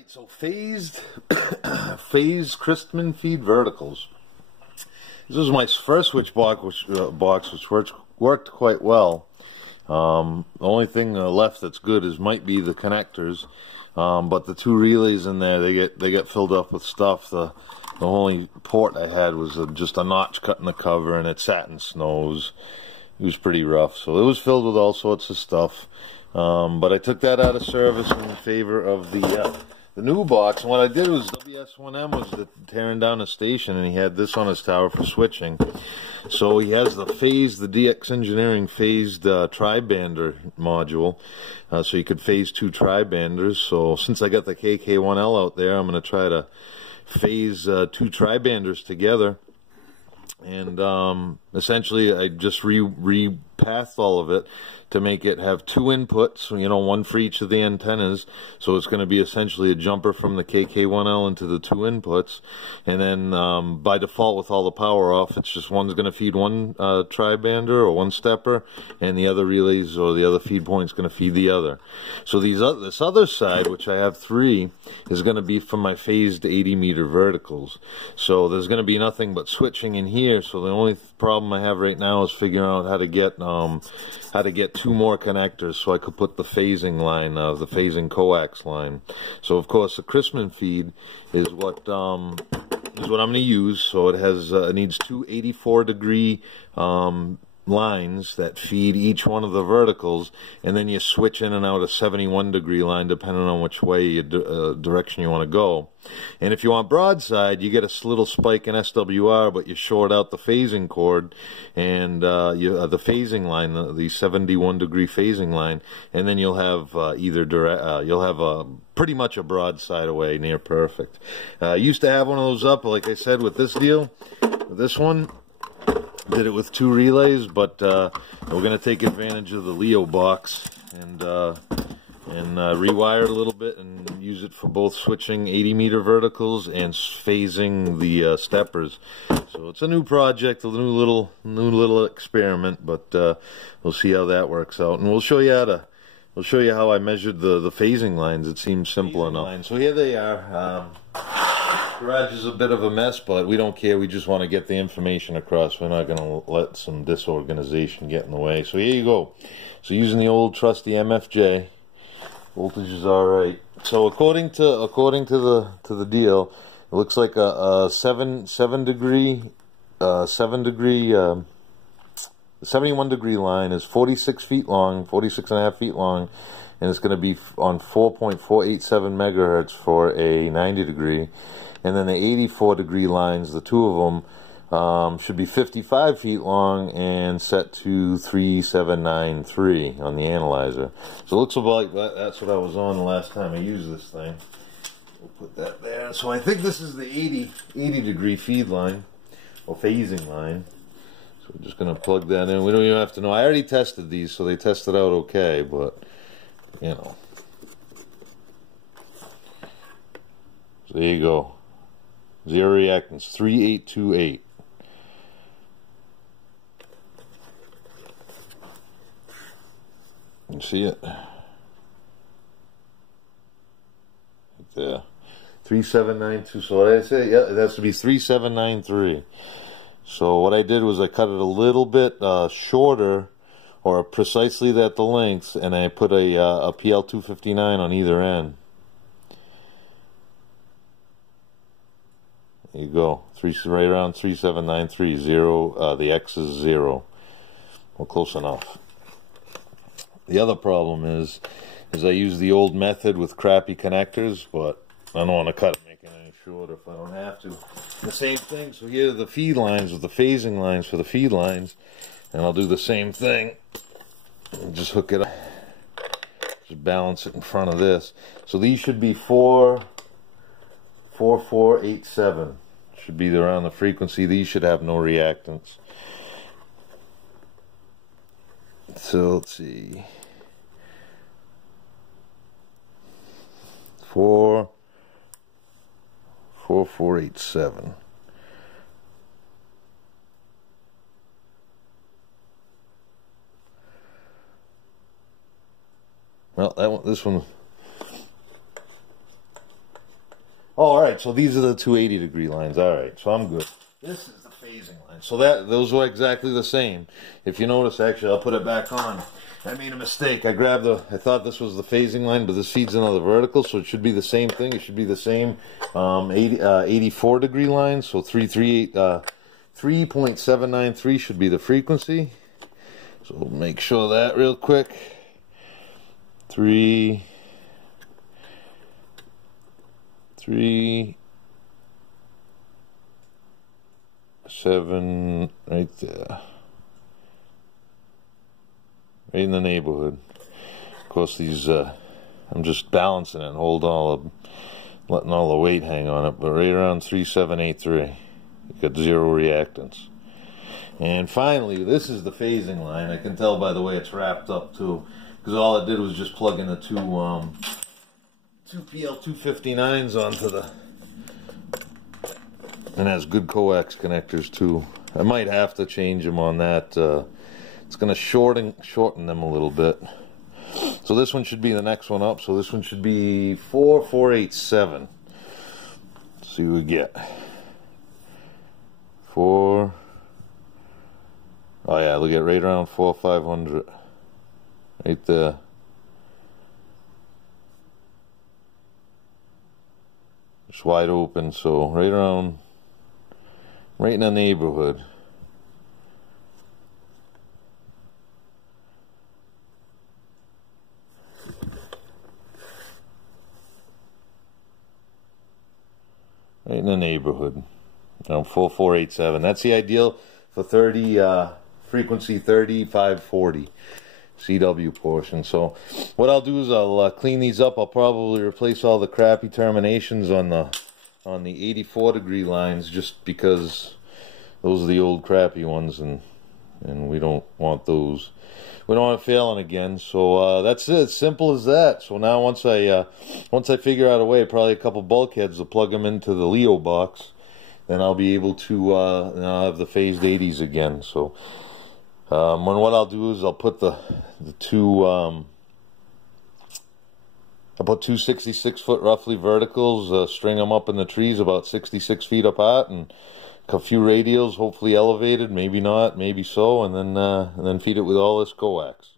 Alright, so phased Christman feed verticals. This was my first switch box, which worked quite well. The only thing left that's good might be the connectors, but the two relays in there, they get filled up with stuff. The only port I had was just a notch cut in the cover, and it sat in snows. It was pretty rough, so it was filled with all sorts of stuff. But I took that out of service in favor of the new box. And what I did was, WS1M was tearing down a station, and he had this on his tower for switching. So he has the DX Engineering phased Tribander module, so you could phase two Tribanders. So since I got the KK1L out there, I'm going to try to phase two Tribanders together. And essentially I just repathed all of it to make it have two inputs, you know, one for each of the antennas. So it's going to be essentially a jumper from the KK1L into the two inputs, and then by default, with all the power off, it's just one's going to feed one Tribander or one stepper, and the other relays or the other feed point's going to feed the other. So this other side, which I have three, is going to be from my phased 80-meter verticals. So there's going to be nothing but switching in here. So the only problem I have right now is figuring out how to get two more connectors so I could put the phasing line, the phasing coax line. So of course the Christman feed is what I'm going to use. So it needs two 84-degree lines that feed each one of the verticals, and then you switch in and out a 71-degree line depending on which way direction you want to go. And if you want broadside, you get a little spike in SWR, but you short out the phasing cord and the phasing line, the 71-degree phasing line, and then you'll have you'll have pretty much a broadside away, near perfect. I used to have one of those up, like I said, with this deal, with this one. Did it with two relays, but we're going to take advantage of the Leo box and rewire it a little bit and use it for both switching 80-meter verticals and phasing the steppers. So it's a new project, a new little experiment, but we'll see how that works out, and we'll show you how I measured the phasing lines. It seems simple enough. So here they are. Garage is a bit of a mess, but we don't care. We just want to get the information across. We're not going to let some disorganization get in the way. So here you go. So using the old trusty MFJ, voltage is all right. So according to the deal, it looks like a 71-degree line is 46 feet long, 46.5 feet long, and it's going to be on 4.487 megahertz for a 90-degree. And then the 84-degree lines, the two of them, should be 55 feet long and set to 3793 on the analyzer. So it looks about like that's what I was on the last time I used this thing. We'll put that there. So I think this is the 80-degree feed line, or phasing line. So we're just going to plug that in. We don't even have to know. I already tested these, so they tested out okay, but, you know. So there you go. Zero reactance, 3828. You see it? Right there. 3792. So what did I say? Yeah, it has to be 3793. So what I did was I cut it a little bit shorter, or precisely at the length, and I put a PL259 on either end. There you go, right around 3793, zero, the X is 0. Well, close enough. The other problem is I use the old method with crappy connectors, but I don't want to cut it, make it any shorter if I don't have to. The same thing, so here are the feed lines with the phasing lines for the feed lines, and I'll do the same thing. And just hook it up, just balance it in front of this. So these should be 4487. Should be around the frequency. These should have no reactance. So let's see. 4487. Well, this one Oh, all right, so these are the 280-degree lines. All right, so I'm good. This is the phasing line. So those were exactly the same. If you notice, actually, I'll put it back on. I made a mistake. I thought this was the phasing line, but this feeds into the vertical, so it should be the same thing. It should be the same 84-degree line, so 3.793 should be the frequency. So we'll make sure of that real quick. 3, 7, right there. Right in the neighborhood. Of course, these, I'm just balancing it and letting all the weight hang on it, but right around 3783. You got zero reactance. And finally, this is the phasing line. I can tell by the way it's wrapped up too, because all it did was just plug in the two PL259s onto the, and has good coax connectors too. I might have to change them on that. It's going to shorten them a little bit. So this one should be the next one up. So this one should be 4487. Let's see what we get. 4. Oh yeah, look at right around 4500. Right there. It's wide open, so right in the neighborhood. Right in the neighborhood. 4487. That's the ideal for 30 frequency 3540 CW portion. So what I'll do is I'll clean these up. I'll probably replace all the crappy terminations on the 84-degree lines, just because those are the old crappy ones, and we don't want those. We don't want it failing again. So that's it. It's simple as that. So now once I figure out a way, probably a couple bulkheads to plug them into the Leo box, then I'll be able to I'll have the phased 80s again. So what I'll do is I'll put the two about 266-foot roughly verticals, string them up in the trees about 66 feet apart, and a few radials, hopefully elevated, maybe not, maybe so, and then feed it with all this coax.